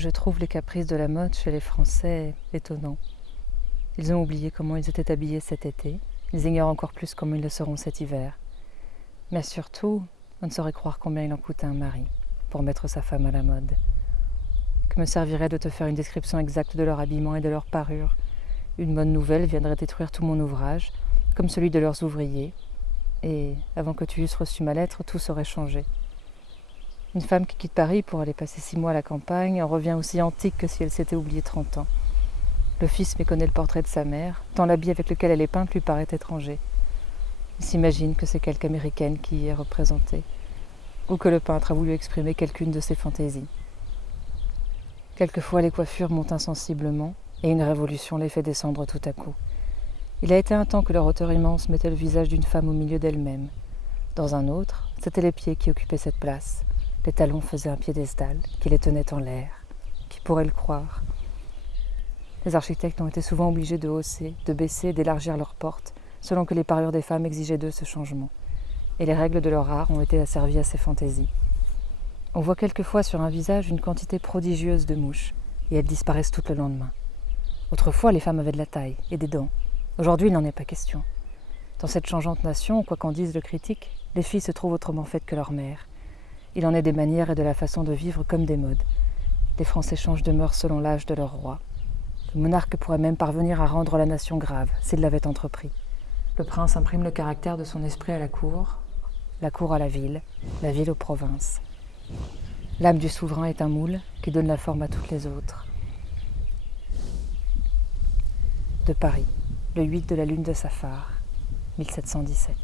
Je trouve les caprices de la mode chez les Français étonnants. Ils ont oublié comment ils étaient habillés cet été, ils ignorent encore plus comment ils le seront cet hiver. Mais surtout, on ne saurait croire combien il en coûte à un mari pour mettre sa femme à la mode. Que me servirait de te faire une description exacte de leur habillement et de leur parure? Une mode nouvelle viendrait détruire tout mon ouvrage, comme celui de leurs ouvriers, et avant que tu eusses reçu ma lettre, tout serait changé. Une femme qui quitte Paris pour aller passer 6 mois à la campagne en revient aussi antique que si elle s'était oubliée 30 ans. Le fils méconnaît le portrait de sa mère, tant l'habit avec lequel elle est peinte lui paraît étranger. Il s'imagine que c'est quelque américaine qui y est représentée, ou que le peintre a voulu exprimer quelqu'une de ses fantaisies. Quelquefois les coiffures montent insensiblement, et une révolution les fait descendre tout à coup. Il a été un temps que leur hauteur immense mettait le visage d'une femme au milieu d'elle-même. Dans un autre, c'étaient les pieds qui occupaient cette place. Les talons faisaient un piédestal qui les tenait en l'air. Qui pourrait le croire? Les architectes ont été souvent obligés de hausser, de baisser et d'élargir leurs portes, selon que les parures des femmes exigeaient d'eux ce changement. Et les règles de leur art ont été asservies à ces fantaisies. On voit quelquefois sur un visage une quantité prodigieuse de mouches, et elles disparaissent toutes le lendemain. Autrefois, les femmes avaient de la taille et des dents. Aujourd'hui, il n'en est pas question. Dans cette changeante nation, quoi qu'en dise le critique, les filles se trouvent autrement faites que leurs mères. Il en est des manières et de la façon de vivre comme des modes. Les Français changent de mœurs selon l'âge de leur roi. Le monarque pourrait même parvenir à rendre la nation grave, s'il l'avait entrepris. Le prince imprime le caractère de son esprit à la cour à la ville aux provinces. L'âme du souverain est un moule qui donne la forme à toutes les autres. De Paris, le 8 de la lune de Saphar, 1717.